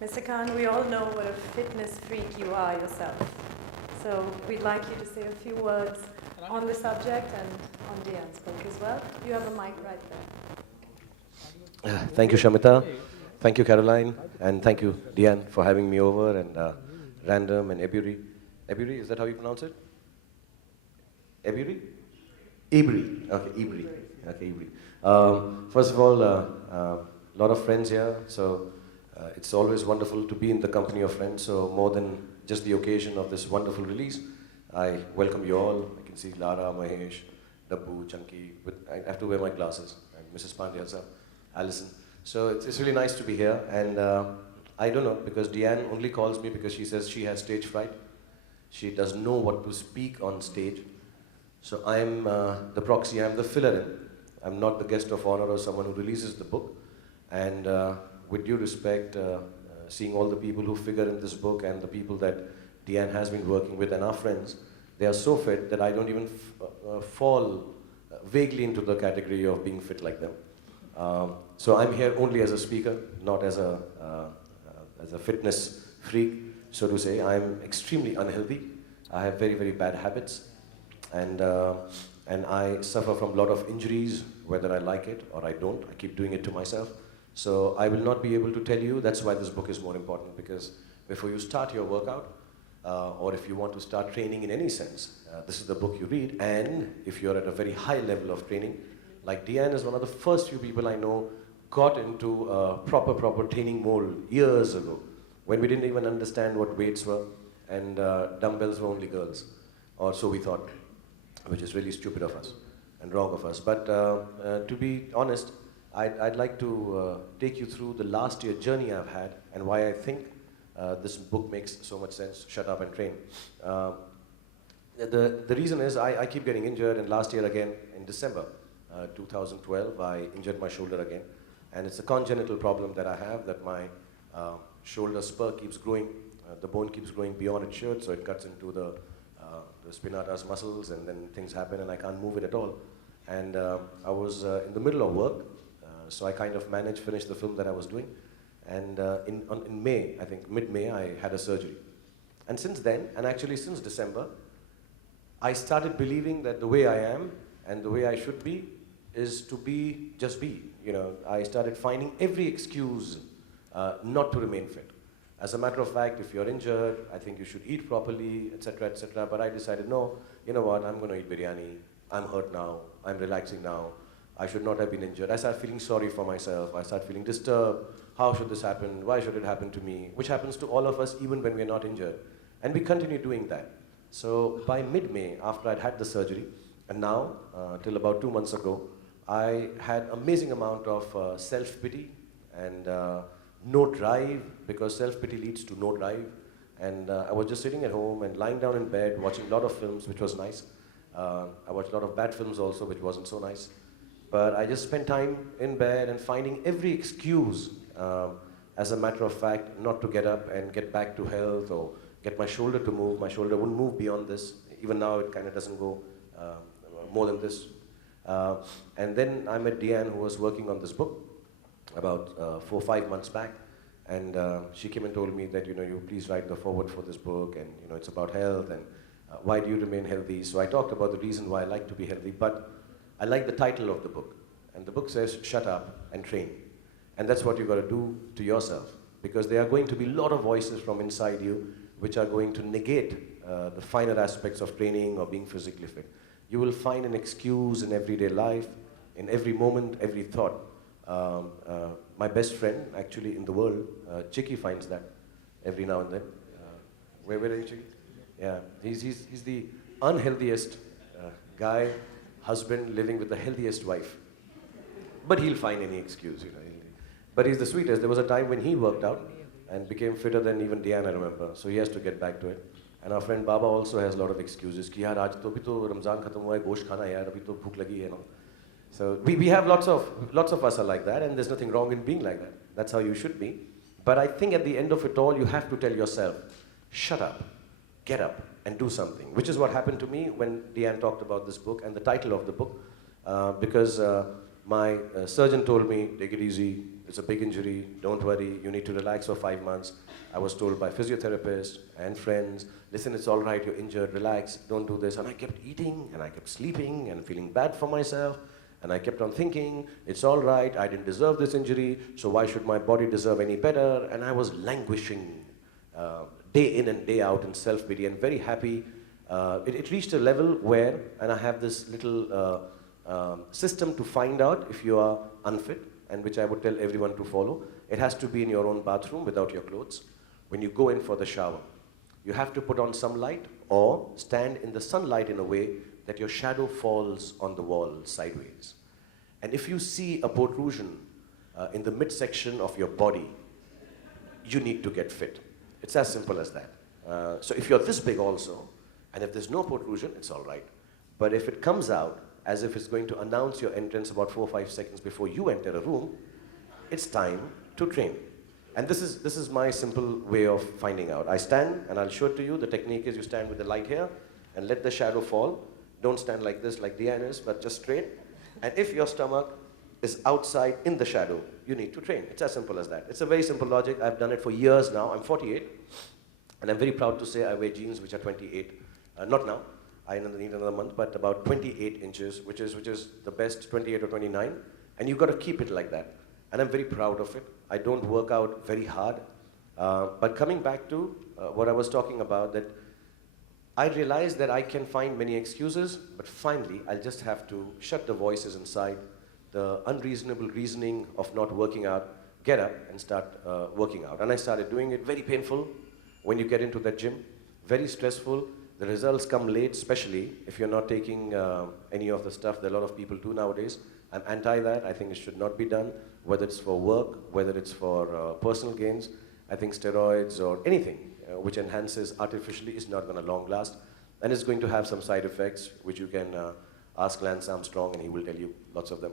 Mr. Khan, we all know what a fitness freak you are yourself. So we'd like you to say a few words on the subject and on Diane's book as well. You have a mic right there. Thank you, Shamita. Thank you, Caroline. And thank you, Diane, for having me over, and Random and Eburi. Eburi, is that how you pronounce it? Eburi? Ibri. Okay, Ibri. Okay, Ibri. First of all, a lot of friends here, so it's always wonderful to be in the company of friends. So more than just the occasion of this wonderful release, I welcome you all. I can see Lara, Mahesh, Dabbu, Chunky. I have to wear my glasses. And Mrs. Pandya, sir, Alison. So it's really nice to be here. And I don't know, because Diane only calls me because she says she has stage fright. She doesn't know what to speak on stage. So I'm the proxy, I'm the filler-in. I'm not the guest of honor or someone who releases the book. And with due respect, seeing all the people who figure in this book and the people that Diane has been working with and our friends, they are so fit that I don't even fall vaguely into the category of being fit like them. So I'm here only as a speaker, not as a fitness freak, so to say. I'm extremely unhealthy. I have very, very bad habits. And I suffer from a lot of injuries, whether I like it or I don't. I keep doing it to myself. So I will not be able to tell you. That's why this book is more important, because before you start your workout, or if you want to start training in any sense, this is the book you read. And if you're at a very high level of training, like Diane is one of the first few people I know got into proper training mold years ago, when we didn't even understand what weights were, and dumbbells were only girls, or so we thought, which is really stupid of us and wrong of us. But to be honest, I'd like to take you through the last year journey I've had and why I think this book makes so much sense, Shut Up and Train. The reason is I keep getting injured, and last year again, in December 2012, I injured my shoulder again. And it's a congenital problem that I have, that my shoulder spur keeps growing, the bone keeps growing beyond its should, so it cuts into the spinatus muscles, and then things happen and I can't move it at all. And I was in the middle of work, so I kind of finished the film that I was doing. And in May, I think mid-May, I had a surgery. And since then, and actually since December, I started believing that the way I am and the way I should be is to be, just be. You know, I started finding every excuse not to remain fit. As a matter of fact, if you're injured, I think you should eat properly, etc., etc. But I decided, no, you know what, I'm going to eat biryani. I'm hurt now. I'm relaxing now. I should not have been injured. I started feeling sorry for myself. I started feeling disturbed. How should this happen? Why should it happen to me? Which happens to all of us even when we're not injured. And we continue doing that. So by mid-May, after I'd had the surgery, and now, till about 2 months ago, I had amazing amount of self-pity and no drive, because self-pity leads to no drive. And I was just sitting at home and lying down in bed, watching a lot of films, which was nice. I watched a lot of bad films also, which wasn't so nice. But I just spent time in bed and finding every excuse, as a matter of fact, not to get up and get back to health or get my shoulder to move. My shoulder wouldn't move beyond this. Even now, it kind of doesn't go more than this. And then I met Diane, who was working on this book about 4 or 5 months back. And she came and told me that, you know, you please write the foreword for this book, and, you know, it's about health, and why do you remain healthy? So I talked about the reason why I like to be healthy, but I like the title of the book. And the book says, Shut Up and Train. And that's what you've got to do to yourself, because there are going to be a lot of voices from inside you which are going to negate the finer aspects of training or being physically fit. You will find an excuse in everyday life, in every moment, every thought. My best friend, actually, in the world, Chicky, finds that every now and then. Where are you, Chicky? Yeah, he's the unhealthiest guy, husband, living with the healthiest wife. But he'll find any excuse, you know. But he's the sweetest. There was a time when he worked out and became fitter than even Diane, I remember. So he has to get back to it. And our friend Baba also has a lot of excuses. Ki yaar, aaj to abhi to Ramzan khatam hua hai, gosht khana hai yaar, abhi to bhook lagi hai, you know. So we have lots of us are like that, and there's nothing wrong in being like that. That's how you should be. But I think at the end of it all, you have to tell yourself, shut up, get up, and do something. Which is what happened to me when Diane talked about this book and the title of the book. Because my surgeon told me, take it easy, it's a big injury, don't worry, you need to relax for 5 months. I was told by physiotherapists and friends, listen, it's all right, you're injured, relax, don't do this. And I kept eating, and I kept sleeping, and feeling bad for myself. And I kept on thinking, it's all right, I didn't deserve this injury, so why should my body deserve any better? And I was languishing day in and day out in self-pity, and very happy. It reached a level where, and I have this little system to find out if you are unfit, and which I would tell everyone to follow. It has to be in your own bathroom without your clothes. When you go in for the shower, you have to put on some light or stand in the sunlight in a way that your shadow falls on the wall sideways. And if you see a protrusion in the midsection of your body, you need to get fit. It's as simple as that. So if you're this big also, and if there's no protrusion, it's all right. But if it comes out as if it's going to announce your entrance about 4 or 5 seconds before you enter a room, it's time to train. And this is my simple way of finding out. I stand, and I'll show it to you. The technique is you stand with the light here, and let the shadow fall. Don't stand like this, like Diane is, but just straight. And if your stomach is outside in the shadow, you need to train. It's as simple as that. It's a very simple logic. I've done it for years now. I'm 48, and I'm very proud to say I wear jeans which are 28. Not now. I need another month, but about 28 inches, which is the best, 28 or 29. And you've got to keep it like that. And I'm very proud of it. I don't work out very hard. But coming back to what I was talking about, that I realized that I can find many excuses, but finally I'll just have to shut the voices inside, the unreasonable reasoning of not working out, get up and start working out. And I started doing it. Very painful when you get into that gym, very stressful. The results come late, especially if you're not taking any of the stuff that a lot of people do nowadays. I'm anti that. I think it should not be done, whether it's for work, whether it's for personal gains. I think steroids or anything which enhances artificially is not going to long last. And it's going to have some side effects, which you can ask Lance Armstrong, and he will tell you lots of them.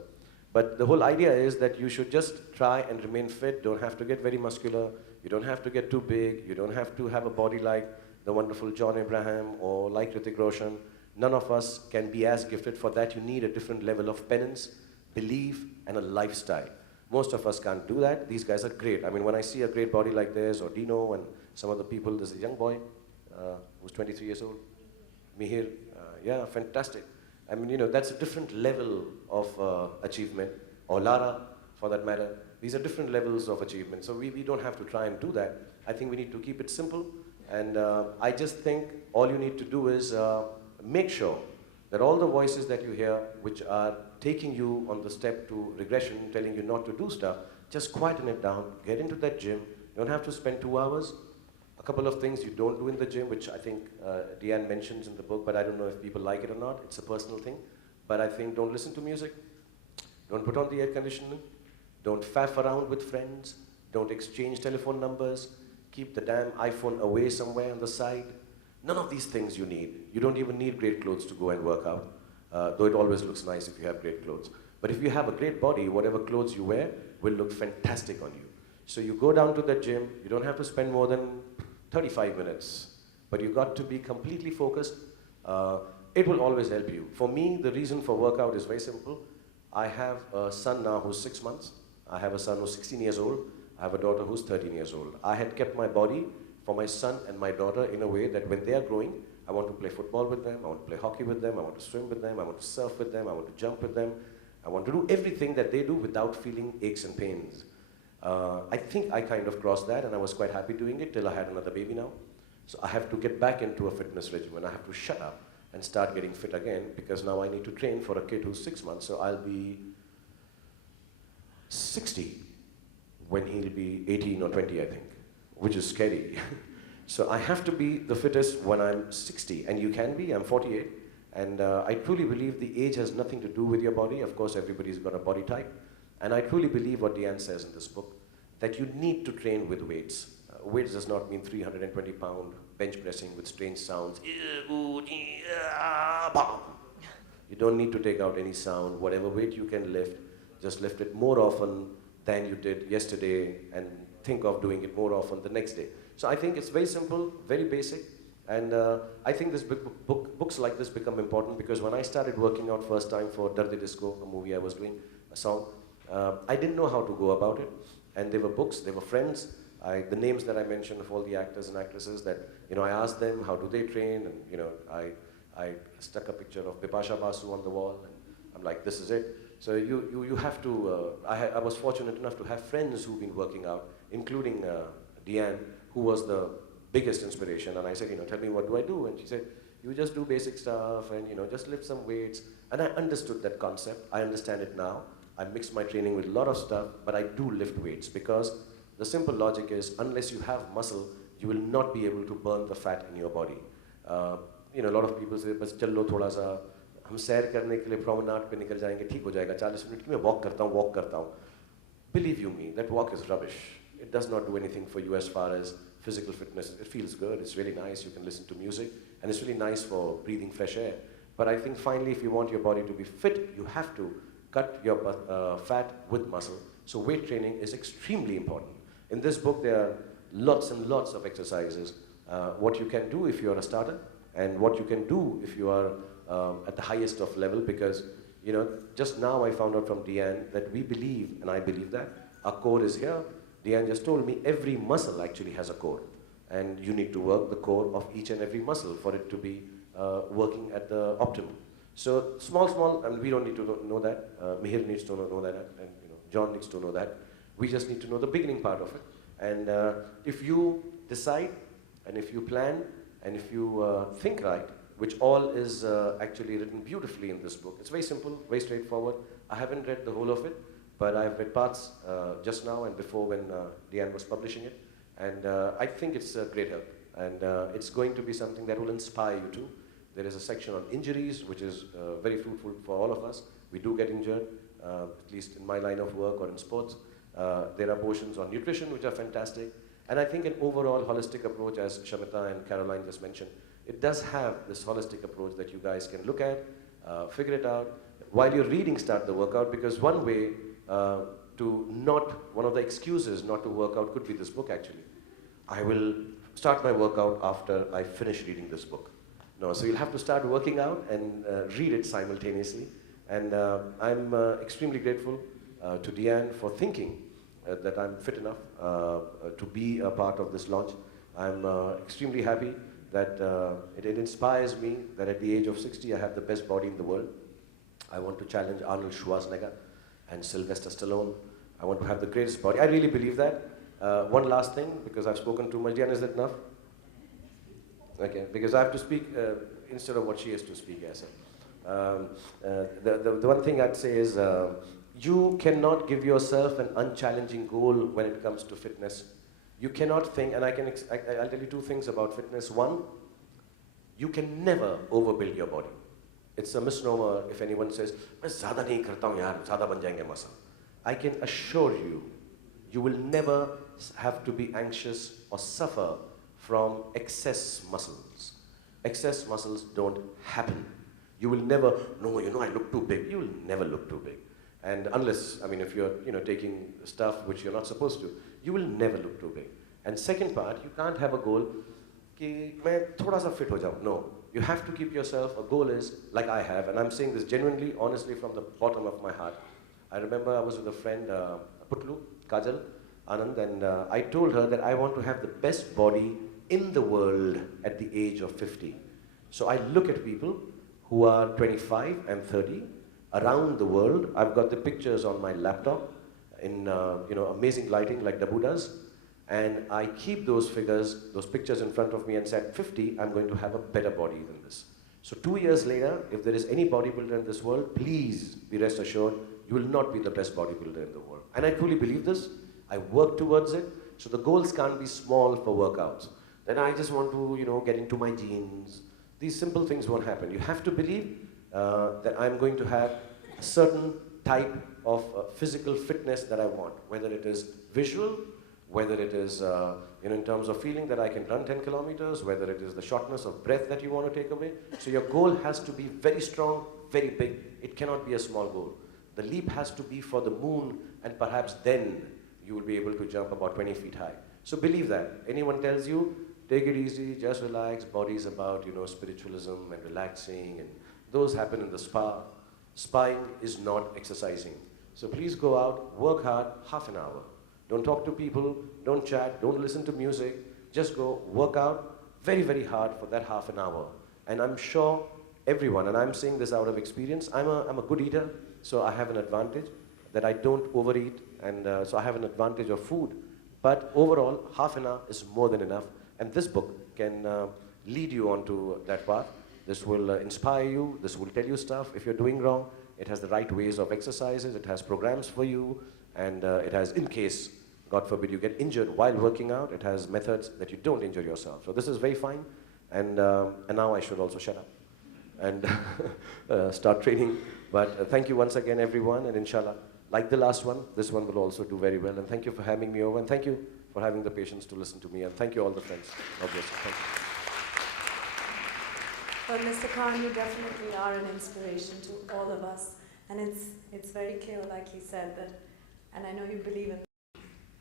But the whole idea is that you should just try and remain fit. Don't have to get very muscular. You don't have to get too big. You don't have to have a body like the wonderful John Abraham or like Hrithik Roshan. None of us can be as gifted. For that, you need a different level of penance, belief, and a lifestyle. Most of us can't do that. These guys are great. I mean, when I see a great body like theirs, or Dino and some other people, there's a young boy who's 23 years old, Mihir, yeah, fantastic. I mean, you know, that's a different level of achievement, or Lara, for that matter. These are different levels of achievement. So we don't have to try and do that. I think we need to keep it simple. And I just think all you need to do is make sure that all the voices that you hear, which are taking you on the step to regression, telling you not to do stuff, just quieten it down, get into that gym. You don't have to spend 2 hours. A couple of things you don't do in the gym, which I think Deanne mentions in the book, but I don't know if people like it or not. It's a personal thing. But I think don't listen to music. Don't put on the air conditioning. Don't faff around with friends. Don't exchange telephone numbers. Keep the damn iPhone away somewhere on the side. None of these things you need. You don't even need great clothes to go and work out, though it always looks nice if you have great clothes. But if you have a great body, whatever clothes you wear will look fantastic on you. So you go down to the gym. You don't have to spend more than 35 minutes, but you got to be completely focused. It will always help you. For me, the reason for workout is very simple. I have a son now who's 6 months. I have a son who's 16 years old. I have a daughter who's 13 years old. I had kept my body for my son and my daughter in a way that when they are growing, I want to play football with them, I want to play hockey with them, I want to swim with them, I want to surf with them, I want to jump with them. I want to do everything that they do without feeling aches and pains. I think I kind of crossed that, and I was quite happy doing it till I had another baby now. So I have to get back into a fitness regimen. I have to shut up and start getting fit again, because now I need to train for a kid who's 6 months, so I'll be 60 when he'll be 18 or 20, I think, which is scary. So I have to be the fittest when I'm 60, and you can be. I'm 48, and I truly believe the age has nothing to do with your body. Of course, everybody's got a body type, and I truly believe what Deanne says in this book, that you need to train with weights. Weights does not mean 320-pound bench pressing with strange sounds. You don't need to take out any sound. Whatever weight you can lift, just lift it more often than you did yesterday, and think of doing it more often the next day. So I think it's very simple, very basic, and I think this books like this become important, because when I started working out first time for Darde Disco, a movie I was doing, a song, I didn't know how to go about it. And there were books, there were friends. The names that I mentioned of all the actors and actresses that, I asked them, how do they train? And, I stuck a picture of Bipasha Basu on the wall. And I'm like, this is it. So you have to, I was fortunate enough to have friends who've been working out, including Deanne, who was the biggest inspiration. And I said, tell me, what do I do? And she said, you just do basic stuff and, just lift some weights. And I understood that concept. I understand it now. I mix my training with a lot of stuff, but I do lift weights because the simple logic is, unless you have muscle, you will not be able to burn the fat in your body. A lot of people say, बस चलो थोड़ा सा हम सैर करने के लिए promenade पे निकल जाएंगे, ठीक हो जाएगा, 40 मिनट की मैं walk करता हूँ. Believe you me, that walk is rubbish. It does not do anything for you as far as physical fitness. It feels good, it's really nice, you can listen to music, and it's really nice for breathing fresh air. But I think finally, if you want your body to be fit, you have to cut your fat with muscle. So weight training is extremely important. In this book, there are lots and lots of exercises. What you can do if you are a starter, and what you can do if you are at the highest of level, because just now I found out from Deanne that we believe, and I believe that, our core is here. Deanne just told me every muscle actually has a core, and you need to work the core of each and every muscle for it to be working at the optimum. So small, and we don't need to know that. Mihir needs to know that, and John needs to know that. We just need to know the beginning part of it. And if you decide, and if you plan, and if you think right, which all is actually written beautifully in this book. It's very simple, very straightforward. I haven't read the whole of it, but I've read parts just now and before when Deanne was publishing it. And I think it's a great help. And it's going to be something that will inspire you too. There is a section on injuries, which is very fruitful for all of us. We do get injured, at least in my line of work or in sports. There are portions on nutrition, which are fantastic. And I think an overall holistic approach, as Shamita and Caroline just mentioned, it does have this holistic approach that you guys can look at, figure it out. While you're reading, start the workout, because one way one of the excuses not to work out could be this book actually. I will start my workout after I finish reading this book. No, so you'll have to start working out and read it simultaneously. And I'm extremely grateful to Deanne for thinking that I'm fit enough to be a part of this launch. I'm extremely happy that it inspires me that at the age of 60 I have the best body in the world. I want to challenge Arnold Schwarzenegger and Sylvester Stallone. I want to have the greatest body. I really believe that. One last thing, because I've spoken too much. Diane, is that enough? Okay, because I have to speak instead of what she has to speak. Yes. The one thing I'd say is you cannot give yourself an unchallenging goal when it comes to fitness. You cannot think, and I'll tell you two things about fitness. One, you can never overbuild your body. It's a misnomer if anyone says, "मैं ज़्यादा नहीं करता हूँ यार, ज़्यादा बन जाएंगे muscle." I can assure you, you will never have to be anxious or suffer from excess muscles. Excess muscles don't happen. You will never, no, I look too big. You will never look too big. And unless, if you're, taking stuff which you're not supposed to, you will never look too big. And second part, you can't have a goal, कि मैं थोड़ा सा fit हो जाऊँ. No, you have to keep yourself, a goal is, like I have, and I'm saying this genuinely, honestly, from the bottom of my heart. I remember I was with a friend, Putlu, Kajal, Anand, and I told her that I want to have the best body in the world at the age of 50. So I look at people who are 25 and 30 around the world. I've got the pictures on my laptop in amazing lighting like Dabu does. And I keep those figures, those pictures in front of me and said, at 50, I'm going to have a better body than this. So 2 years later, if there is any bodybuilder in this world, please be rest assured, you will not be the best bodybuilder in the world. And I truly believe this. I work towards it. So the goals can't be small for workouts. Then I just want to, get into my genes. These simple things won't happen. You have to believe that I'm going to have a certain type of physical fitness that I want, whether it is visual, whether it is in terms of feeling that I can run 10 kilometers, whether it is the shortness of breath that you want to take away. So your goal has to be very strong, very big. It cannot be a small goal. The leap has to be for the moon, and perhaps then you will be able to jump about 20 feet high. So believe that. Anyone tells you, take it easy, just relax, body's about, spiritualism and relaxing, and those happen in the spa. Spying is not exercising. So please go out, work hard, half an hour. Don't talk to people, don't chat, don't listen to music. Just go work out very, very hard for that half an hour. And I'm sure everyone, and I'm saying this out of experience, I'm a good eater, so I have an advantage that I don't overeat, and so I have an advantage of food. But overall, half an hour is more than enough. And this book can lead you onto that path. This will inspire you. This will tell you stuff. If you're doing wrong, it has the right ways of exercises. It has programs for you. And it has, in case, God forbid, you get injured while working out, it has methods that you don't injure yourself. So this is very fine. And now I should also shut up and start training. But thank you once again, everyone. And inshallah, like the last one, this one will also do very well. And thank you for having me over. And thank you for having the patience to listen to me. And thank you all the friends. God bless you. Thank you. Well, Mr. Khan, you definitely are an inspiration to all of us. And it's very clear, like he said, that, and I know you believe in,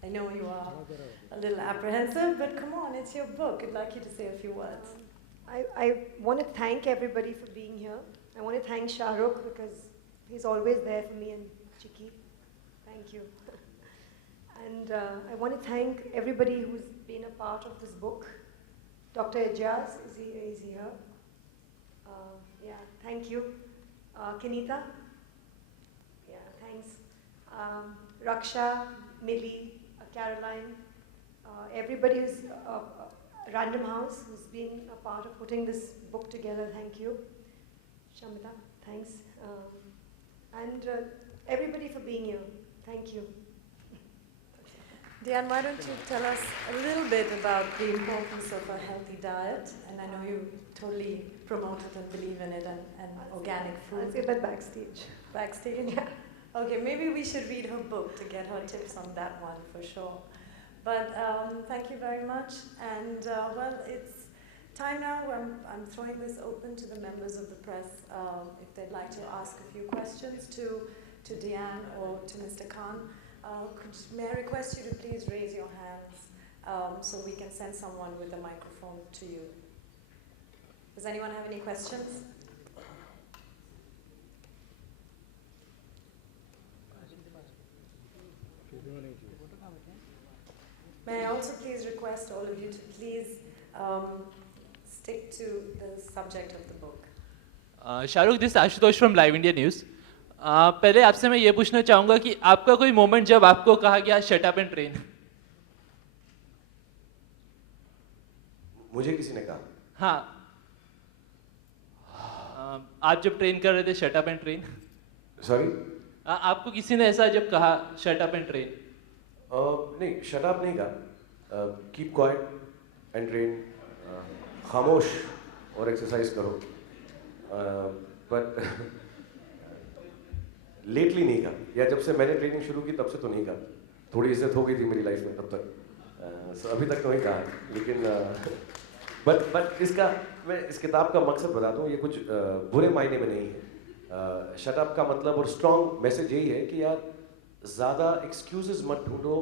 I know you are a little apprehensive, but come on, it's your book. I'd like you to say a few words. I want to thank everybody for being here. I want to thank Shahrukh because he's always there for me and Chiki. Thank you. And I want to thank everybody who's been a part of this book. Dr. Ijaz, is he here? Yeah, thank you. Kenita? Yeah, thanks. Raksha, Millie, Caroline, everybody who's Random House, who's been a part of putting this book together, thank you. Shamita, thanks. And everybody for being here, thank you. Diane, why don't you tell us a little bit about the importance of a healthy diet? And I know you totally promote it and believe in it, and organic food. I'll say that backstage. Backstage? Yeah. Okay, maybe we should read her book to get her tips on that one for sure. But thank you very much. And well, it's time now. I'm throwing this open to the members of the press if they'd like to ask a few questions to Diane or to Mr. Khan. May I request you to please raise your hands so we can send someone with a microphone to you. Does anyone have any questions? May I also please request all of you to please stick to the subject of the book. Shahrukh, this is Ashutosh from Live India News. पहले आपसे मैं ये पूछना चाहूँगा कि आपका कोई moment जब आपको कहा गया शट अप एंड ट्रेन? मुझे किसी ने कहा? हाँ, आप जब ट्रेन कर रहे थे shut up and train? Sorry? आपको किसी ने ऐसा जब कहा शट अप एंड ट्रेन? नहीं, शट अप नहीं कहा. Keep quiet and train. खामोश और एक्सरसाइज करो. बट लेटली नहीं कहा, या जब से मैंने ट्रेनिंग शुरू की तब से तो नहीं कहा. थोड़ी इज्जत हो गई थी मेरी लाइफ में तब तक, so अभी तक तो नहीं कहा. लेकिन बट इसका मैं इस किताब का मकसद बता दूं, ये कुछ बुरे मायने में नहीं है. शट अप का मतलब और स्ट्रॉन्ग मैसेज यही है कि यार ज़्यादा एक्सक्यूजेस मत ढूंढो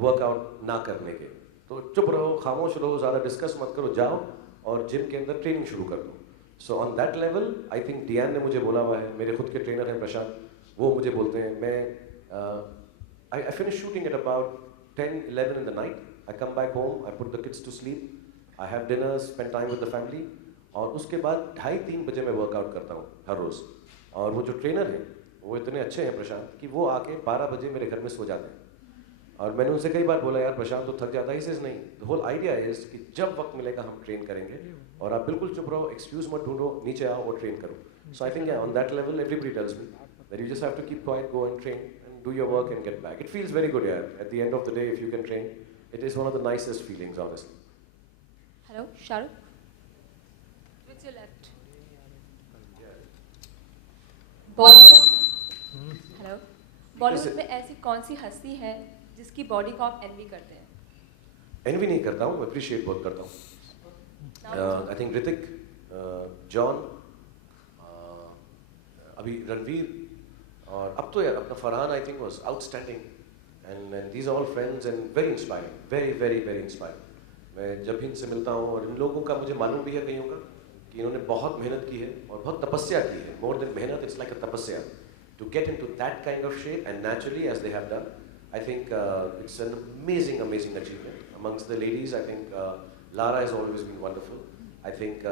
वर्कआउट ना करने के. तो चुप रहो, खामोश रहो, ज़्यादा डिस्कस मत करो, जाओ और जिम के अंदर ट्रेनिंग शुरू कर दो. So on that level I think Diane ने मुझे बोला हुआ है, मेरे खुद के ट्रेनर हैं प्रशांत, वो मुझे बोलते हैं. मैं I finish shooting at about 10-11 in the night. I come back home, I put the kids to sleep, I have dinner, spend time with the family, और उसके बाद 2:30-3 बजे मैं वर्कआउट करता हूँ हर रोज़. और वो जो ट्रेनर हैं वो इतने अच्छे हैं प्रशांत कि वो आके 12 बजे मेरे घर में सो जाते हैं. और मैंने उनसे कई बार बोला, यार प्रशांत तो थक जाता है. इसे नहीं, द होल आइडिया इज कि जब वक्त मिलेगा हम ट्रेन करेंगे और आप बिल्कुल चुप रहो, एक्सक्यूज मत ढूंढो, नीचे आओ और ट्रेन करो. So I think on that level everybody tells me that you just have to keep quiet, go and train and do your work and get back. It feels very good यार. At the end of the day if you can train, it is one of the nicest feelings honestly. Hello Shahrukh, with your left. Bollywood, hello, Bollywood में ऐसी कौन सी हस्ती है जिसकी body को आप N V करते हैं? एनवी नहीं करता हूँ, अप्रिशिएट बहुत करता हूँ. आई थिंक ऋतिक, जॉन, अभी रणवीर, और अब तो यार अपना Farhan I think was outstanding. And these are all friends and very inspiring, very very very inspiring. मैं जब भी इनसे मिलता हूँ, और इन लोगों का मुझे मालूम भी है कईयों का कि इन्होंने बहुत मेहनत की है और बहुत तपस्या की है. मोर देन मेहनत, इट्स लाइक अ तपस्या. to get into that kind of shape and naturally as they have done, I think it's an amazing, amazing achievement. Amongst the ladies, I think Lara has always been wonderful. I think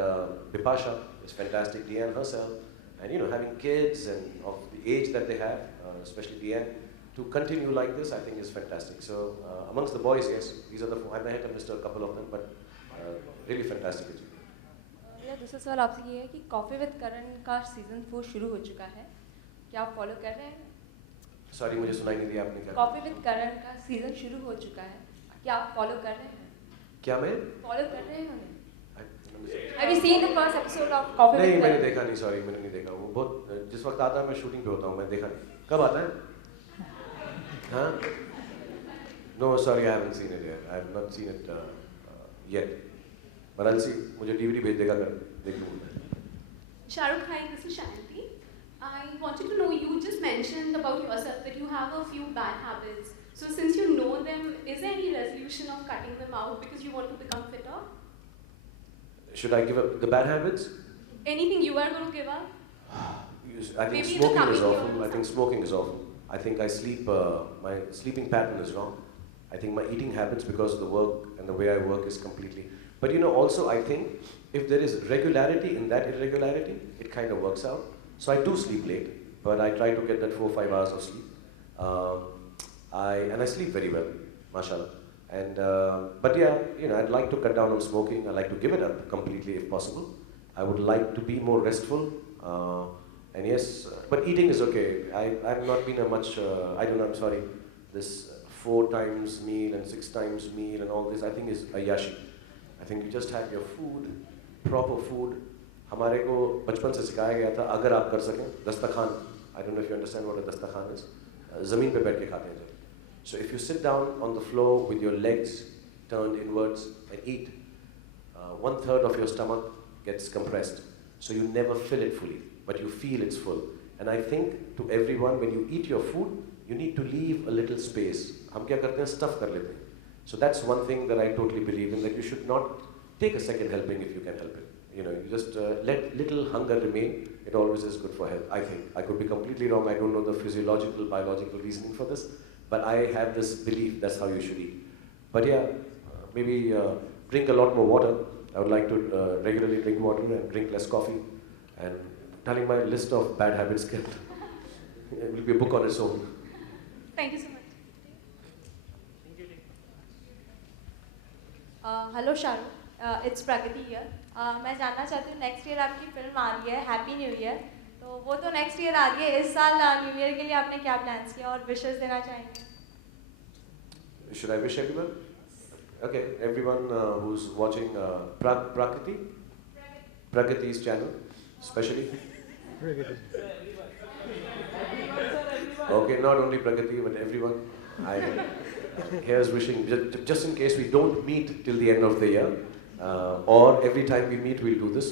Bipasha is fantastic, Deanne herself, and having kids and of the age that they have, especially Deanne, to continue like this, I think is fantastic. So amongst the boys, yes, these are the four. I may have missed a couple of them, but really fantastic achievement. मेरा दूसरा सवाल आपसे ये है कि coffee with करण का season 4 शुरू हो चुका है, क्या आप फॉलो कर रहे हैं? Sorry, मुझे सुनाई नहीं दिया आपने क्या? कॉफ़ी विद करण का सीजन शुरू हो चुका है, क्या आप फॉलो कर रहे हैं? क्या मैं? फॉलो कर रहे हैं उन्हें? Have you seen the first episode of Coffee with नहीं, Karan? मैंने देखा नहीं, सॉरी, मैंने नहीं देखा। वो बहुत जिस वक्त आता है मैं शूटिंग पे होता हूँ, मैं देखा नहीं। कब आता है? हाँ? No, sorry, I haven't seen it yet. I have not seen it yet. But I'll see. मुझे DVD भेज देगा कर देखूँगा। Shahrukh, hi, this is Shanti. I wanted to know, you just mentioned about yourself that you have a few bad habits. So since you know them, is there any resolution of cutting them out because you want to become fitter? Should I give up the bad habits? Anything you are going to give up? I think Maybe in the smoking is coming year awful. or I think smoking is awful. I think I sleep, my sleeping pattern is wrong. I think my eating habits because of the work and the way I work is completely. But also I think if there is regularity in that irregularity, it kind of works out. So I do sleep late, but I try to get that 4 or 5 hours of sleep. And I sleep very well, mashallah. And but yeah, I'd like to cut down on smoking. I'd like to give it up completely if possible. I would like to be more restful. And yes, but eating is okay. I've not been a much, I don't know, I'm sorry, this 4 times meal and 6 times meal and all this, I think is ayashi. I think you just have your food, proper food. हमारे को बचपन से सिखाया गया था, अगर आप कर सकें, दस्तरखान, I don't know if you understand what a Dastarkhwan is, ज़मीन पे बैठ के खाते हैं जब. So if you sit down on the floor with your legs turned inwards and eat, 1/3 of your stomach gets compressed. So you never fill it fully, but you feel it's full. And I think to everyone, when you eat your food, you need to leave a little space. हम क्या करते हैं, stuff कर लेते हैं. So that's one thing that I totally believe in, that you should not take a second helping if you can help it. You just let little hunger remain. It always is good for health, I think. I could be completely wrong. I don't know the physiological, biological reasoning for this. But I have this belief that's how you should eat. But yeah, maybe drink a lot more water. I would like to regularly drink water and drink less coffee. And telling my list of bad habits it will be a book on its own. Thank you so much. Hello Shahrukh, it's Pragati year. मैं जानना चाहती हूँ, next year आपकी film आ रही है happy new year, तो वो तो नेक्स्ट ईयर आ गई है, इस साल न्यू ईयर के लिए आपने क्या प्लान्स किया और विशेस देना चाहेंगे? Should I wish everyone? Okay, everyone who's watching Pragati's channel, especially. Okay, not only Pragati, but everyone. Here's wishing, just in case we don't meet till the end of the year, or every time we meet, we'll do this.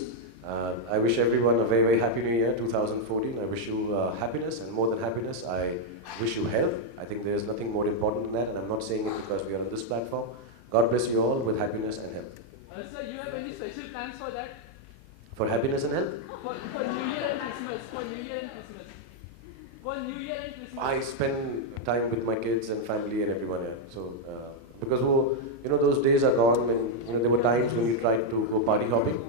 I wish everyone a very, very happy new year, 2014. I wish you happiness, and more than happiness, I wish you health. I think there's nothing more important than that, and I'm not saying it because we are on this platform. God bless you all with happiness and health. Sir, you have any special plans for that? For happiness and health? For New Year and Christmas. For New Year and Christmas. For New Year and Christmas. I spend time with my kids and family and everyone here. So, because those days are gone when there were times when you tried to go party hopping,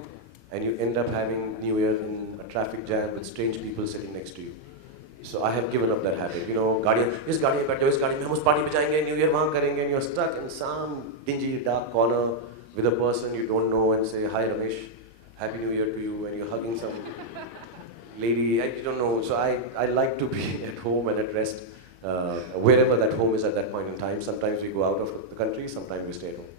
and you end up having New Year in a traffic jam with strange people sitting next to you. So I have given up that habit. इस गाड़ी में बैठे हो, इस गाड़ी में हम उस पार्टी पे जाएंगे, New Year वहाँ करेंगे, and you're stuck in some dingy dark corner with a person you don't know and say, "Hi Ramesh, Happy New Year to you," and you're hugging some lady, I don't know. So I like to be at home and at rest, wherever that home is at that point in time. Sometimes we go out of the country, sometimes we stay at home.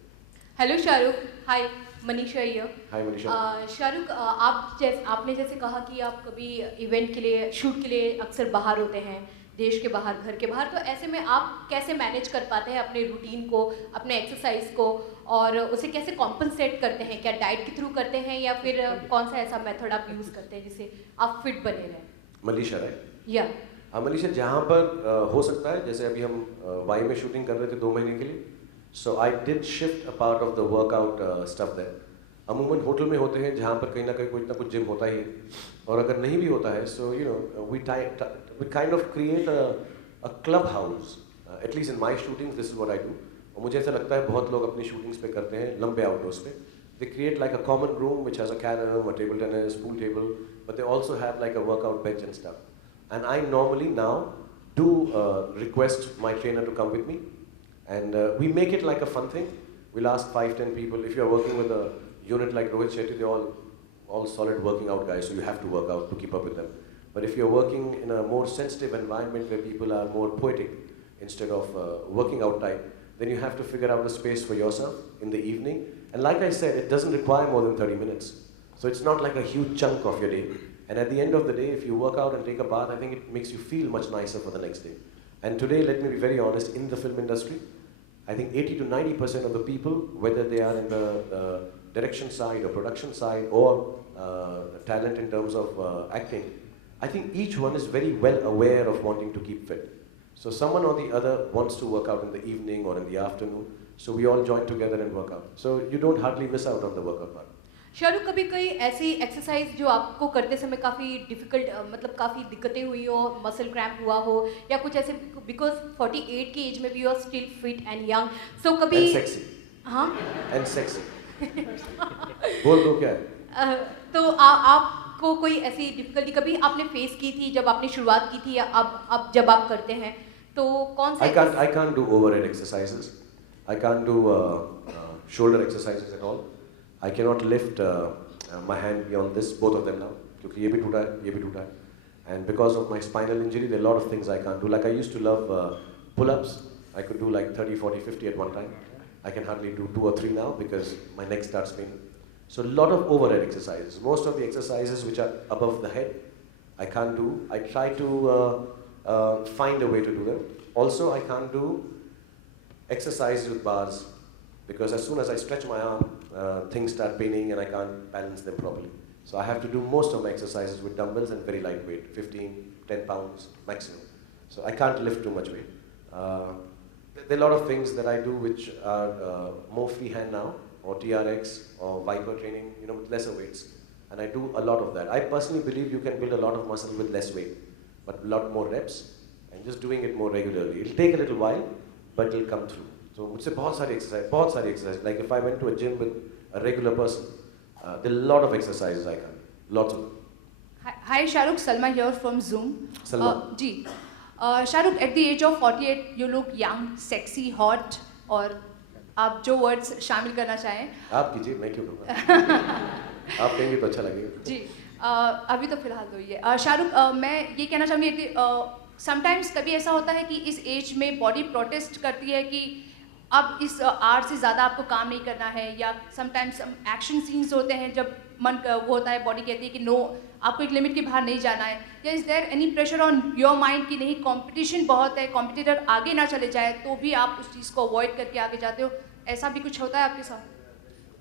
Hello Shahrukh, hi, Manisha year. Hi Manisha. Shahrukh, आपने जैसे कहा कि आप कभी event के लिए, shoot के लिए अक्सर बाहर होते हैं, देश के बाहर, घर के बाहर, तो ऐसे में आप कैसे मैनेज कर पाते हैं अपने रूटीन को, अपने एक्सरसाइज को, और उसे कैसे कॉम्पनसेट करते हैं? क्या डाइट के थ्रू करते हैं या फिर कौन सा ऐसा मेथड आप यूज़ करते हैं जिससे आप फिट बने रहें? Manisha, right? या हाँ मनीषा, जहाँ पर हो सकता है, जैसे अभी हम वाई में शूटिंग कर रहे थे 2 महीने के लिए, so I did shift a part of the workout stuff there. अमूमन होटल में होते हैं जहाँ पर कहीं ना कुछ जिम होता ही है, और अगर नहीं भी होता है, so you know we kind of create a clubhouse. At least in my shootings, this is what I do. और मुझे ऐसा लगता है बहुत लोग अपनी shootings पे करते हैं लंबे outdoors पे. They create like a common room which has a carom, a table tennis, pool table, but they also have like a workout bench and stuff. And I normally now do request my trainer to come with me, and we make it like a fun thing. We'll ask 5-10 people. If you're working with a unit like Rohit Shetty, they're all solid working out guys, so you have to work out to keep up with them. But if you're working in a more sensitive environment where people are more poetic instead of working out type, then you have to figure out a space for yourself in the evening. And like I said, it doesn't require more than 30 minutes. So it's not like a huge chunk of your day. And at the end of the day, if you work out and take a bath, I think it makes you feel much nicer for the next day. And today, let me be very honest, in the film industry, I think 80 to 90% of the people, whether they are in the direction side or production side or talent in terms of acting, I think each one is very well aware of wanting to keep fit. So someone or the other wants to work out in the evening or in the afternoon, so we all join together and work out. So you don't hardly miss out on the workout part. Shahrukh, कभी कोई ऐसी exercise जो आपको करते समय काफ़ी difficult मतलब काफ़ी दिक्कतें हुई हो, मसल क्रैम्प हुआ हो या कुछ ऐसे, बिकॉज 48 की एज में भी you are still fit and young, so कभी And sexy. हाँ And sexy. बोल दो क्या है? तो आपको कोई ऐसी डिफिकल्टी कभी आपने फेस की थी जब आपने शुरुआत की थी या अब जब आप करते हैं तो कौन सा? I can't do overhead exercises. I can't do shoulder exercises at all. I cannot lift my hand beyond this, both of them now, क्योंकि ये भी टूटा है, ये भी टूटा है. And because of my spinal injury, there are a lot of things I can't do. Like I used to love pull-ups. I could do like 30, 40, 50 at one time. I can hardly do 2 or 3 now because my neck starts paining. So a lot of overhead exercises. Most of the exercises which are above the head, I can't do. I try to find a way to do them. Also, I can't do exercises with bars because as soon as I stretch my arm, things start paining and I can't balance them properly. So I have to do most of my exercises with dumbbells and very light weight, 15, 10 pounds maximum. So I can't lift too much weight. There are a lot of things that I do which are more freehand now, or TRX, or Viper training, you know, with lesser weights. And I do a lot of that. I personally believe you can build a lot of muscle with less weight, but a lot more reps, and just doing it more regularly. It'll take a little while, but it'll come through. So मुझसे बहुत सारी exercise. Like if I went to a gym with a regular person, there are a lot of exercises I can, lots of them. Hi Shahrukh, Salma here from Zoom. Salma. Ji, Shahrukh, at the age of 48, you look young, sexy, hot, और आप जो words शामिल करना चाहें. आप कीजिए, मैं क्यों करूँगा? आप कहेंगे तो अच्छा लगेगा. जी, अभी तो फिलहाल तो ये शाहरुख, मैं ये कहना चाहूँगी कि समटाइम्स कभी ऐसा होता है कि इस एज में बॉडी प्रोटेस्ट करती है कि अब इस आर्ट से ज़्यादा आपको काम नहीं करना है, या समटाइम्स एक्शन सीन्स होते हैं जब मन वो होता है, बॉडी कहती है कि नो, आपको एक लिमिट के बाहर नहीं जाना है, या is there any pressure on your mind कि नहीं कंपटीशन बहुत है, कॉम्पिटिटर आगे ना चले जाए तो भी आप उस चीज़ को अवॉइड करके आगे जाते हो, ऐसा भी कुछ होता है आपके साथ?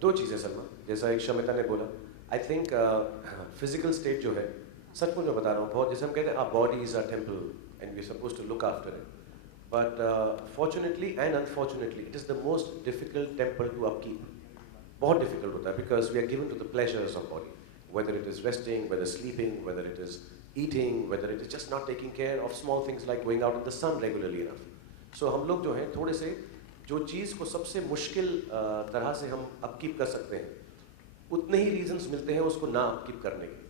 दो चीज़ें सलमा, जैसा एक शमिता ने बोला, आई थिंक फिजिकल स्टेट जो है, सचमुच मैं बता रहा हूँ, बहुत जैसे हम कहते हैं our body is a temple and we are supposed to look after it. But fortunately and unfortunately, it is the most difficult temple to upkeep. बहुत difficult होता है because we are given to the pleasures of body. Whether it is resting, whether sleeping, whether it is eating, whether it is just not taking care of small things like going out in the sun regularly enough. So हम लोग जो हैं थोड़े से जो चीज़ को सबसे मुश्किल तरह से हम upkeep कर सकते हैं, उतने ही reasons मिलते हैं उसको ना upkeep करने के.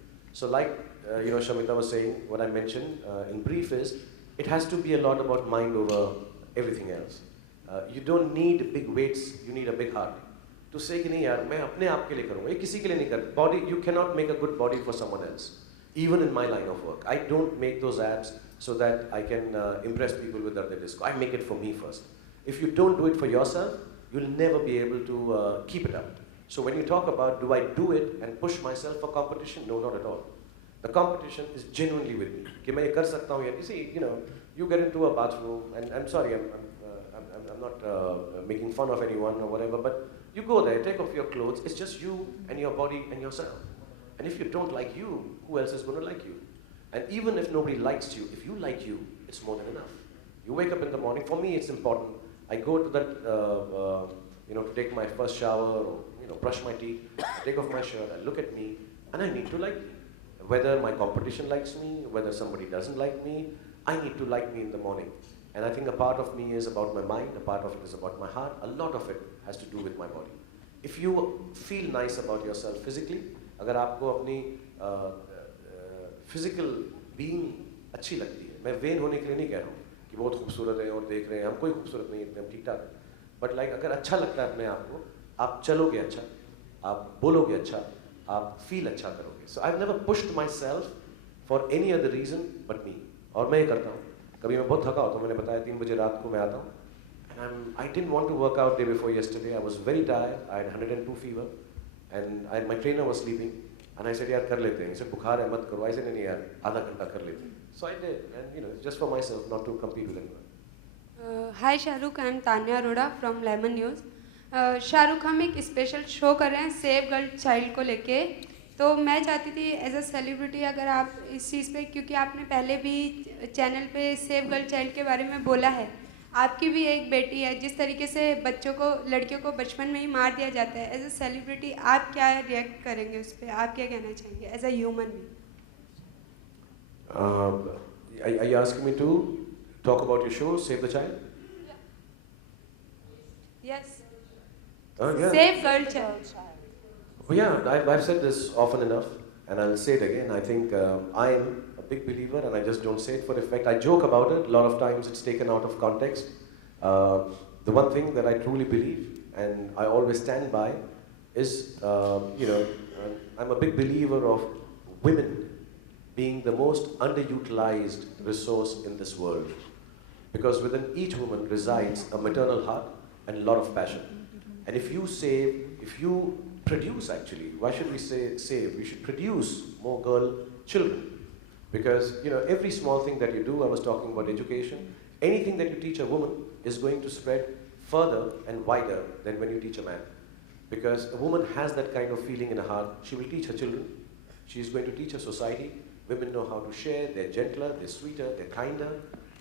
So like you know, Shamita was saying, what I mentioned in brief is, it has to be a lot about mind over everything else. You don't need big weights, you need a big heart. To say कि नहीं यार मैं अपने आप के लिए करूँगा, ये किसी के लिए नहीं करता. Body, you cannot make a good body for someone else. Even in my line of work, I don't make those abs so that I can impress people with their disco. I make it for me first. If you don't do it for yourself, you'll never be able to keep it up. So when you talk about do I do it and push myself for competition, no, not at all. The competition is genuinely with me. कि मैं ये कर सकता हूँ या you see, you know, you get into a bathroom and I'm sorry, I'm not making fun of anyone or whatever, but you go there, take off your clothes. It's just you and your body and yourself. And if you don't like you, who else is going to like you? And even if nobody likes you, if you like you, it's more than enough. You wake up in the morning. For me, it's important. I go to that, you know, to take my first shower or brush my teeth, I take off my shirt, I look at me, and I need to like me. Whether my competition likes me, whether somebody doesn't like me, I need to like me in the morning. And I think a part of me is about my mind, a part of it is about my heart, a lot of it has to do with my body. If you feel nice about yourself physically, अगर आपको अपनी physical being अच्छी लगती है, मैं vain होने के लिए नहीं कह रहा हूँ कि बहुत खूबसूरत है और देख रहे हैं, हम कोई खूबसूरत नहीं है, हम ठीक ठाक हैं, but like अगर अच्छा लगता है अपने आप को, आप चलोगे अच्छा, आप बोलोगे अच्छा, आप feel अच्छा करोगे. So I've never pushed myself for any other reason but me. और मैं ये करता हूँ. कभी मैं बहुत थका होता हूँ, मैंने बताया 3 बजे रात को मैं आता हूँ. And I didn't want to work out day before yesterday. I was very tired. I had 102 fever, and my trainer was sleeping. And I said, "यार कर लेते हैं." He said, "बुखार है मत करो." I said, "नहीं यार, आधा घंटा कर लेते हैं." So I did, and just for myself, not to compete with anyone. Hi Shahrukh, I am Tanya Arora from Lemon News. Shahrukh, हम एक स्पेशल शो कर रहे हैं सेव गर्ल चाइल्ड को लेके, तो मैं चाहती थी एज अ सेलिब्रिटी अगर आप इस चीज़ पे, क्योंकि आपने पहले भी चैनल पे सेव गर्ल चाइल्ड के बारे में बोला है, आपकी भी एक बेटी है, जिस तरीके से बच्चों को, लड़कियों को बचपन में ही मार दिया जाता है, एज अ सेलिब्रिटी आप क्या रिएक्ट करेंगे उस पर, आप क्या कहना चाहेंगे as a human being? Are you asking me to talk about your show, Save the Child? Yes. Yeah. Save girl child. Well, yeah, I've said this often enough, and I'll say it again. I think I am a big believer, and I just don't say it for effect. I joke about it. A lot of times it's taken out of context. The one thing that I truly believe, and I always stand by, is, I'm a big believer of women being the most underutilized resource in this world. Because within each woman resides a maternal heart and a lot of passion. And if you save, if you produce actually, why should we say save? We should produce more girl children. Because every small thing that you do, I was talking about education, anything that you teach a woman is going to spread further and wider than when you teach a man. Because a woman has that kind of feeling in her heart, she will teach her children, she is going to teach her society. Women know how to share, they're gentler, they're sweeter, they're kinder.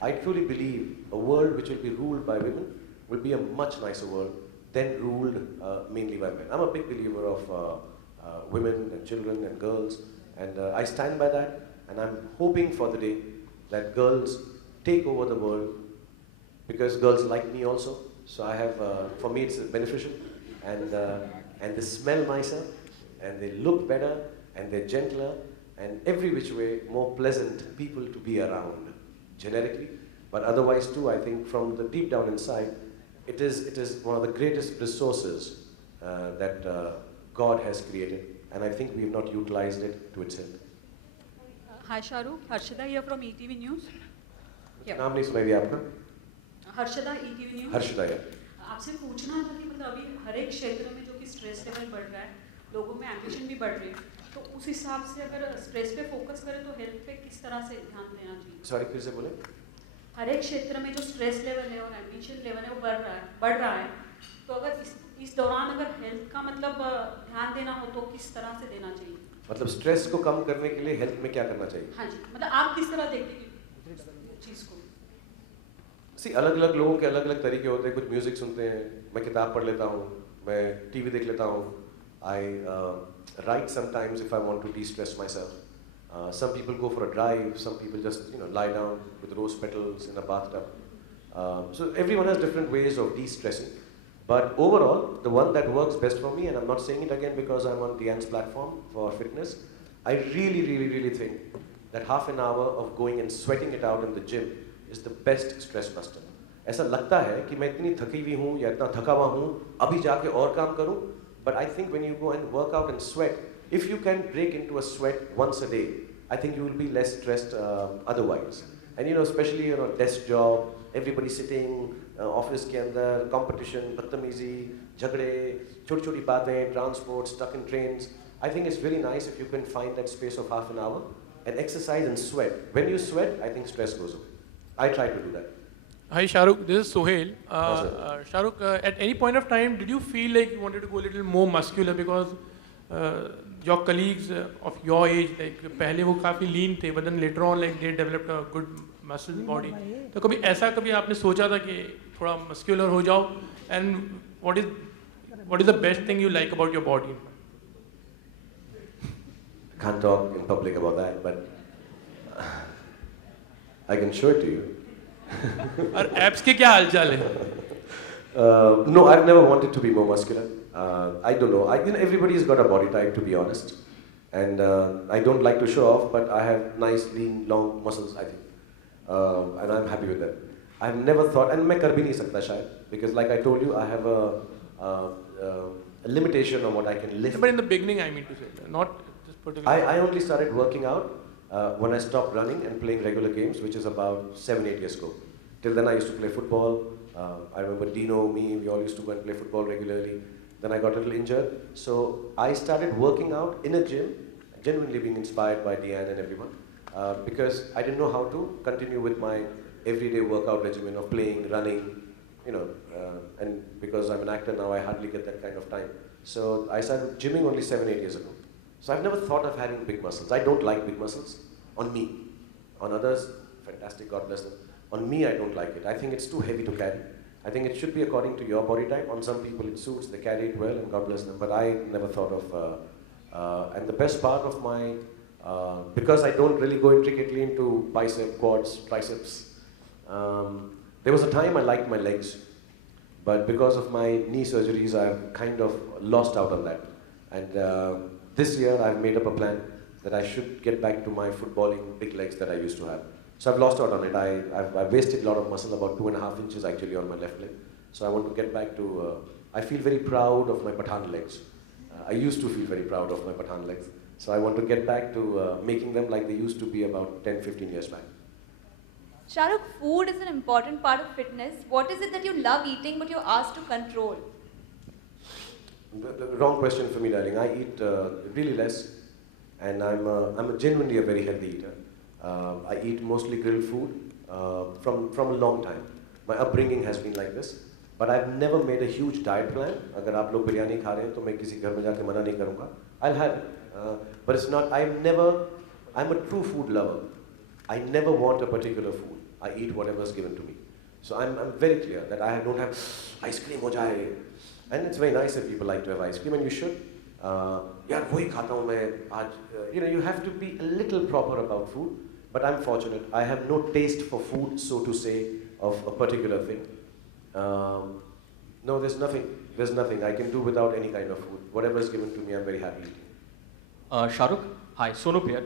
I truly believe a world which will be ruled by women will be a much nicer world than ruled mainly by men. I'm a big believer of women and children and girls, and I stand by that, and I'm hoping for the day that girls take over the world, because girls like me also, so I have, for me it's beneficial, and they smell nicer, and they look better, and they're gentler, and every which way more pleasant people to be around, generically, but otherwise too, I think from the deep down inside, it is one of the greatest resources that God has created, and I think we have not utilized it to its end. Hi Shahrukh, Harshada here from ETV News. नाम नहीं सुनाई दिया आपका? Harshada ETV News. Harshada यार. आपसे पूछना था कि मतलब अभी हर एक क्षेत्र में जो कि स्ट्रेस लेवल बढ़ रहा है, लोगों में एम्बिशन भी बढ़ रही है, तो उस हिसाब से अगर स्ट्रेस पे फोकस करें तो हेल्थ पे किस तरह से ध्यान देना चाहिए? Sorry, फिर से बोले? हर एक क्षेत्र में जो स्ट्रेस लेवल है और एम्बिशन लेवल है वो बढ़ रहा है, तो अगर इस दौरान अगर हेल्थ का मतलब ध्यान देना हो तो किस तरह से देना चाहिए? मतलब स्ट्रेस को कम करने के लिए हेल्थ में क्या करना चाहिए? हाँ जी, मतलब आप किस तरह देखते हैं चीज़ को? See, अलग-अलग लोगों के अलग-अलग तरीके होते हैं, कुछ म्यूजिक सुनते हैं, मैं किताब पढ़ लेता हूँ, मैं टीवी देख लेता हूँ, I write sometimes if I want to de-stress myself. Some people go for a drive, some people just lie down with rose petals in a bathtub. So everyone has different ways of de-stressing. But overall, the one that works best for me, and I'm not saying it again because I'm on Diane's platform for fitness, I really, really, really think that half an hour of going and sweating it out in the gym is the best stress buster. ऐसा लगता है कि मैं इतनी थकी हुई हूँ या इतना थका हुआ हूँ, अभी जाके और काम करूँ, but I think when you go and work out and sweat, if you can break into a sweat once a day, I think you will be less stressed otherwise. And especially desk job, everybody sitting, office के अंदर, competition, बदतमीजी, झगड़े, छोटी-छोटी बातें, transport, stuck in trains. I think it's very nice if you can find that space of half an hour and exercise and sweat. When you sweat, I think stress goes away. I try to do that. Hi Shahrukh, this is Sohail. Shahrukh, at any point of time, did you feel like you wanted to go a little more muscular because your colleagues of your age, like पहले वो काफी lean थे, but then later on like they developed a good muscle body. तो कभी आपने सोचा था कि थोड़ा muscular हो जाओ? And what is what is the best thing you like about your body? Can't talk in public about that, but I can show it to you. और abs के क्या हालचाल है? No, I've never wanted to be more muscular. I don't know. Everybody's got a body type, to be honest. And I don't like to show off, but I have nice, lean, long muscles, I think. And I'm happy with them. I've never thought, and मैं कर भी नहीं सकता शायद, because like I told you, I have a limitation on what I can lift. But in the beginning, I mean to say, not just particularly. I only started working out when I stopped running and playing regular games, which is about 7-8 years ago. Till then I used to play football. I remember Dino, me, we all used to go and play football regularly. Then I got a little injured. So I started working out in a gym, genuinely being inspired by Deanne and everyone, because I didn't know how to continue with my everyday workout regimen of playing, running, you know, and because I'm an actor now, I hardly get that kind of time. So I started gymming only 7-8 years ago. So I've never thought of having big muscles. I don't like big muscles on me. On others, fantastic, God bless them. On me, I don't like it. I think it's too heavy to carry. I think it should be according to your body type. On some people it suits, they carry it well, and God bless them. But I never thought of, and the best part of my, because I don't really go intricately into bicep, quads, triceps, there was a time I liked my legs. But because of my knee surgeries, I've kind of lost out on that. And this year, I've made up a plan that I should get back to my footballing big legs that I used to have. So I've lost out on it. I've wasted a lot of muscle, about 2.5 inches actually on my left leg. So I want to get back to, I feel very proud of my Pathan legs. I used to feel very proud of my Pathan legs. So I want to get back to making them like they used to be about 10-15 years back. Shahrukh, food is an important part of fitness. What is it that you love eating but you're asked to control? The wrong question for me, darling. I eat really less, and I'm genuinely a very healthy eater. I eat mostly grilled food from a long time. My upbringing has been like this, but I've never made a huge diet plan. अगर आप लोग बिरयानी खा रहे हैं तो मैं किसी घर में जाके मना नहीं करूँगा. I'll have it, but it's not. I'm a true food lover. I never want a particular food. I eat whatever is given to me. So I'm very clear that I don't have ice cream हो जाए. And it's very nice if people like to have ice cream, and you should. यार वही खाता हूँ मैं आज. You know, you have to be a little proper about food. But I'm fortunate. I have no taste for food, so to say, of a particular thing. No, there's nothing. There's nothing. I can do without any kind of food. Whatever is given to me, I'm very happy eating. Shahrukh, hi, Sonu here.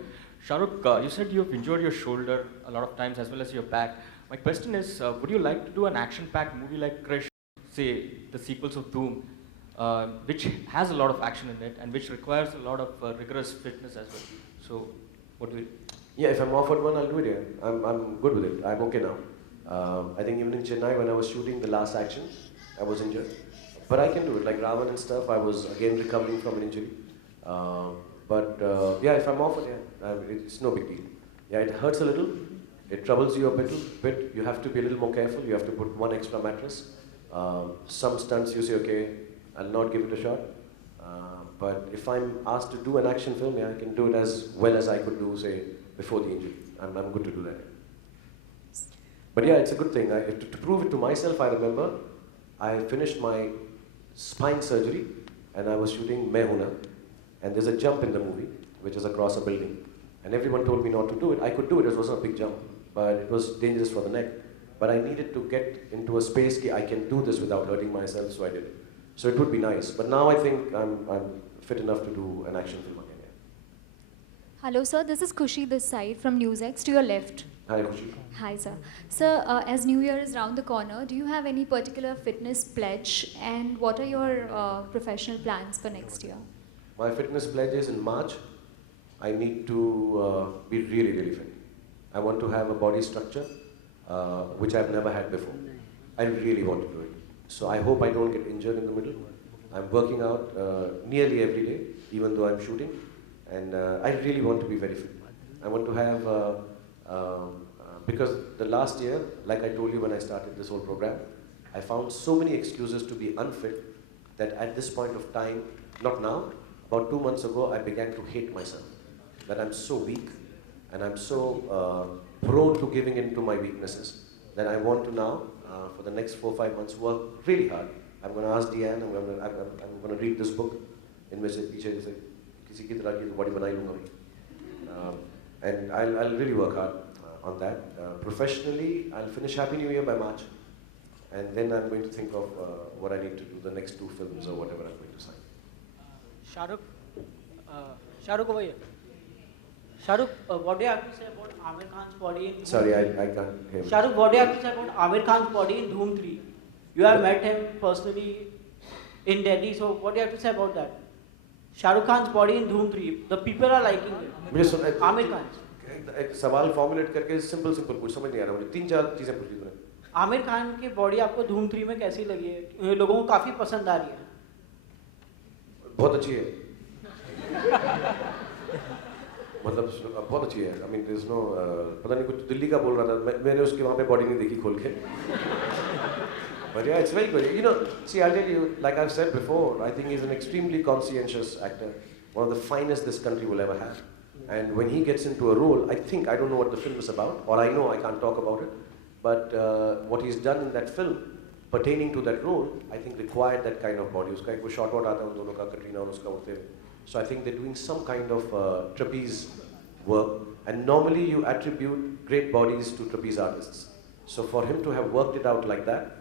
Shahrukh, you said you've injured your shoulder a lot of times as well as your back. My question is, would you like to do an action-packed movie like Krish, say, the sequels of Doom, which has a lot of action in it and which requires a lot of rigorous fitness as well? So, what do you... Yeah, if I'm offered one, I'll do it. Yeah, I'm good with it. I'm okay now. I think even in Chennai, when I was shooting the last action, I was injured. But I can do it. Like Ravan and stuff, I was again recovering from an injury. Yeah, if I'm offered, yeah, it's no big deal. Yeah, it hurts a little. It troubles you a bit. You have to be a little more careful. You have to put one extra mattress. Some stunts you say, okay, I'll not give it a shot. But if I'm asked to do an action film, yeah, I can do it as well as I could do, say, before the injury. I'm good to do that. But yeah, it's a good thing. To prove it to myself, I remember I finished my spine surgery and I was shooting Main Hoon Na, and there's a jump in the movie, which is across a building. And everyone told me not to do it. I could do it, it wasn't a big jump, but it was dangerous for the neck. But I needed to get into a space where I can do this without hurting myself, so I did it. So it would be nice. But now I think I'm fit enough to do an action film again. Hello sir, this is Khushi this side from NewsX to your left. Hi Khushi. Hi sir. Sir, as New Year is round the corner, do you have any particular fitness pledge and what are your professional plans for next year? My fitness pledge is in March. I need to be really, really fit. I want to have a body structure which I've never had before. I really want to do it. So I hope I don't get injured in the middle. I'm working out nearly every day, even though I'm shooting. And I really want to be very fit. I want to have, because the last year, like I told you when I started this whole program, I found so many excuses to be unfit that at this point of time, not now, about 2 months ago, I began to hate myself. That I'm so weak and I'm so prone to giving in to my weaknesses that I want to now, for the next 4 or 5 months, work really hard. I'm going to ask Deanne, I'm going to read this book, इनमें से पीछे से किसी की तरह की body बनाई लूँगा मैं. And I'll really work hard on that. Professionally, I'll finish Happy New Year by March, and then I'm going to think of what I need to do, the next 2 films or whatever I'm going to sign. Shahrukh over here. Shahrukh, what do you have to say about Amir Khan's body in Dhoom Sorry, 3? I can't hear. Shahrukh, what do you have to say about Amir Khan's body in Dhoom 3? You have met him personally in Delhi, so what do you have to say about that? Shahrukh Khan's body in Dhoom 3, the people are liking it. Amir Khan's. एक सवाल formulate करके simple पूछ, समझ नहीं आ रहा मुझे. 3-4 चीजें पूछ ली तूने. आमिर खान की बॉडी आपको धूम 3 में कैसी लगी है? लोगों को काफी पसंद आ रही है. बहुत अच्छी है. मतलब बहुत अच्छी है. I mean, there's no पता नहीं कुछ दिल्ली का बोल रहा था. मैंने उसके वहाँ पे बॉडी नहीं देखी खोल के. But yeah, it's very good. You know, see, I'll tell you, like I've said before, I think he's an extremely conscientious actor, one of the finest this country will ever have. And when he gets into a role, I don't know what the film is about, or I know I can't talk about it, but what he's done in that film, pertaining to that role, I think required that kind of body. Uska ek wo shot out aata hai, un dono ka, Katrina aur uska udte. So I think they're doing some kind of trapeze work, and normally you attribute great bodies to trapeze artists. So for him to have worked it out like that,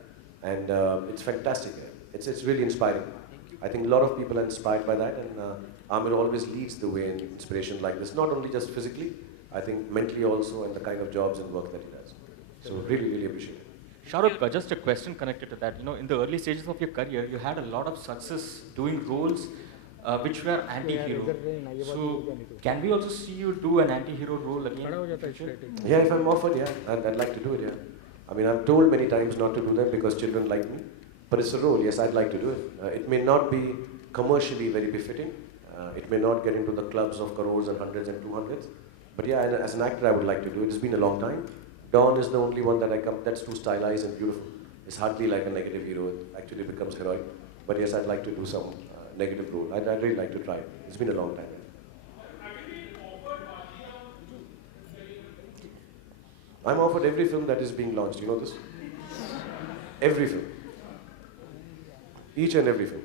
and it's fantastic. It's really inspiring. I think a lot of people are inspired by that, and Amir always leads the way in inspiration like this, not only just physically, I think mentally also, and the kind of jobs and work that he does. So really, really appreciate it. Shahrukh, just a question connected to that. You know, in the early stages of your career, you had a lot of success doing roles which were anti-hero. So can we also see you do an anti-hero role again? Yeah, if I'm offered, yeah, I'd like to do it, yeah. I mean, I'm told many times not to do that because children like me, but it's a role, yes, I'd like to do it. It may not be commercially very befitting. It may not get into the clubs of crores and hundreds and 200s, but yeah, as an actor, I would like to do it. It's been a long time. Dawn is the only one that's too stylized and beautiful. It's hardly like a negative hero. It actually becomes heroic. But yes, I'd like to do some negative role. I'd really like to try it. It's been a long time. I'm offered every film that is being launched. You know this? Every film. Each and every film.